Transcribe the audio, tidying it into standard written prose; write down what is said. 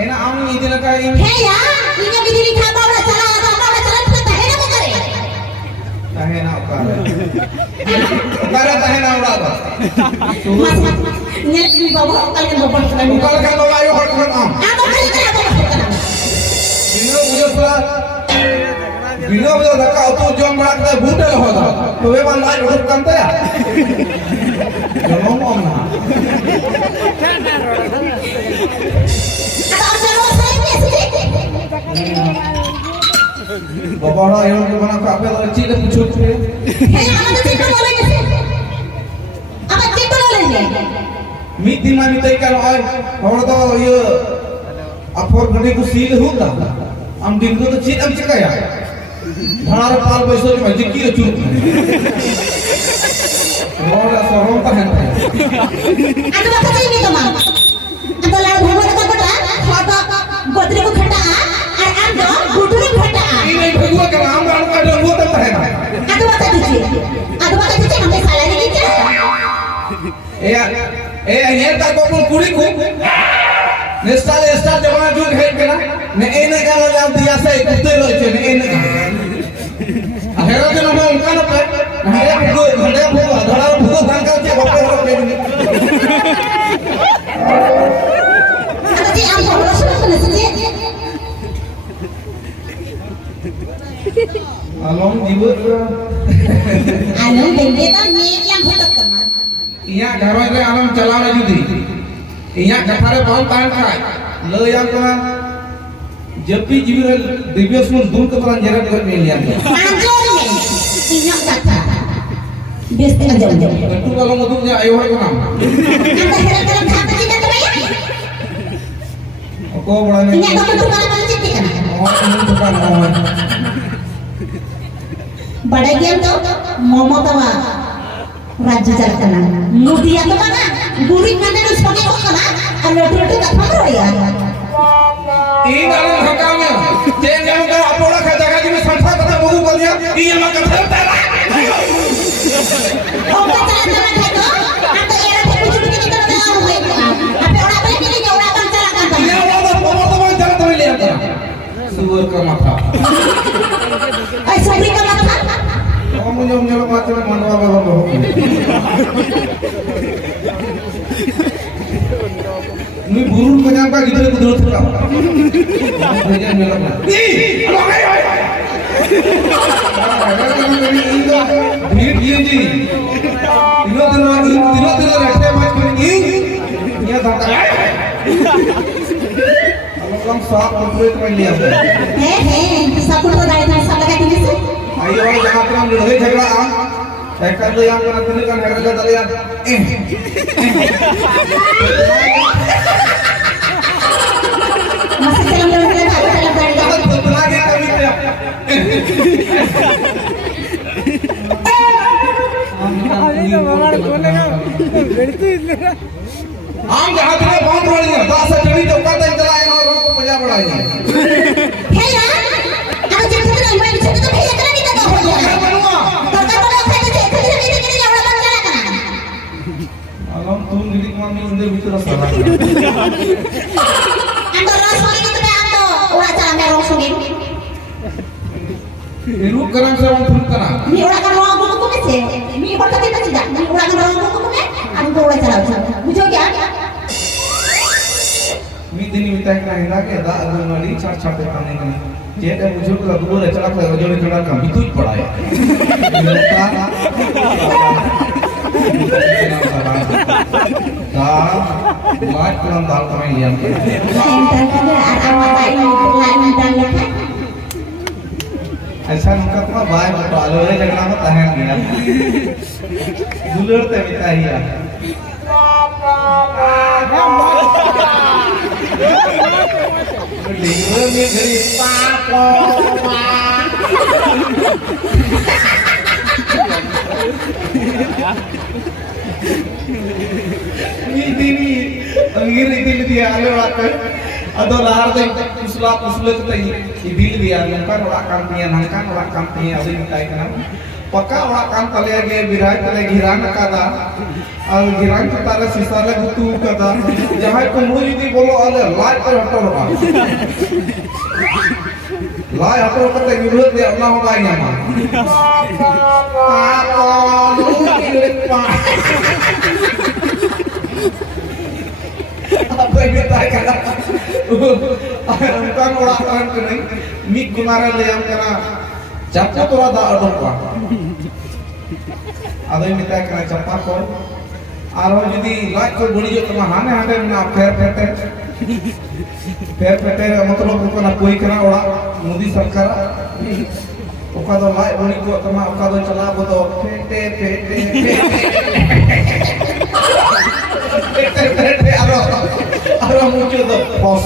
एना आम इदि लका इन हे या इने बिजली खाता बड़ा चला फिर तहे ना करे तहे ना उकारे तहे ना उड़ा बा ने बाबा कल के बाबा उकाल का बाबा यो हट आम खाली करे बिनो बुझो धक्का तो जम बड़ा के भूतल होदा तो वे मान लाइट उठ कंते या जमम ना बाबा ना यो के बना का पे ची ले पूछो हे आमा तो चिट्ठा बोले कैसे आमा चिट्ठा बोले मी दिन में तय कर और तो ये अफोर घंटे को सील होता हम दिन को तो चीज अब चिकाया भार पाल पैसो के मजे की चूक और सोरो का है आता बात चाहिए तो मां आता लाड़ भगवान का बटा फाटा गोदरे को खटा और आम दो गुडरे खटा ई नहीं भगवा का नाम गान का वो तो है आता बात दीजिए हमें साला नहीं क्या ए ये का को कुड़ी को नेस्टा जमाना जुग है के ना ने एने का नाम दिया से कुत्ते रोय छे ने एने हेरो के नाम उनका ना पे हरे भुगो धड़ा भुगो धान का छे बप्पे रो के जी आप बोलो सुनो जी आलम जीवत आलम देंगे तो मैं क्या भटक करना इया घरो रे आलम चलावे जुदी इया कथारे बहुत तान का लया करा जपी जीवी रे दिव्यस मन दूर के तरह जरा कर ले लिया आजोर में इना कथा बेस्ते न जम गट्टू वाला मधु ने आयो है नाम अंदर हेरा कर खाता जी ना भैया को बड़ा ने इने तो गट्टू वाला वाला चिट्ठी करना और नहीं तो का नाम है बड़ा गेम तो ममतावा राज्य चलतना मुदिया तो ना गुरी माने नो छोटे को ना और लोटो कथा रोया ई गाने धक्का में चेंज हम का अपोड़ा का जगह जी में संस्था कथा बहु कर दिया ई हम का तेरा ओ का चला है तो आप तो एरा पे कुछ भी नहीं करना हुए आप ओड़ा पे नहीं जोड़ा कर चला करता ये वाला तो चल तो ले आता सुअर का माथा ऐ सोरी का माथा हम मुझे लोग माथे में मनवा बाबा बहुत मैं बुरुन को जान का किधर कुदरत का भेजा मेरा ना ई भीड़ ये जी दिनों रहते मत करेंगे ये दाता हम साफ कंप्लीट कर लिया है सब को दाई था सब लगा दिले से आइए और जहां पर हम लड़ाई झगड़ा आ एक तो यहां पर अपने का नगर का दलिया मस्त चल लड़का चला गाड़ी तो बुला गया कभी हम जहां पे बहुत बड़ी है 10 चढ़ी तो का तक चलाए और रोक को मजा बढ़ाई है यार अब जब से मैं पीछे तो भैया करा नहीं तो हो गया बनवा तो का बोलो खाते थे इतने नहीं के लिए आवड़ा बंद करा करना आलम तू गिरी मामी इंदर भीतर सरा अंदर रस वाली तो मैं आम तो ओड़ा चला मैं रोक सुनी रूप करम से हम फुल करा मी ओड़ा कर रोक को कैसे मी ओड़ा के नहीं जा मी ओड़ा कर रोक को मैं हम तो ओड़ा चला बुझो क्या मी दिन बिता के हिला के दा अगनवाड़ी छाड़ छाड़ के खाने नहीं जे के मुझे को दूर चला के जोड़े जोड़ा का बितुज पड़ाए दा लाट करम दाल कमाई लिया के ऐसा उनका तो बाय बालो रे झगड़ा में तहन गया दुलरते बिताइया लिंगर में घरी पापो ini angir itu dia alo rata ado lahar teh pusulak teh idil dia kan orang kampian hangkan orang kampian ada yang tai kenal पक्का ओड़ा कान तले गे बिराय तले गिरान कादा और गिरान के तारे सीसा ले गुतु कादा जहां कुमड़ू यदि बोलो अले लाय पर हटोरवा लाय हटोर कते गिरत दे अपना हो बाय न्यामा पा apa yang kita bukan orang kering mik kemarin yang kena capek tuh ada apa ada yang kita kena capek kok arah jadi like kok beli juga kemana ada yang nak fair pete मतलब bukan aku kena orang Modi सरकार ओका दो like beli kok kemana ओका दो चला बोतो pete Aro muncul tuh pos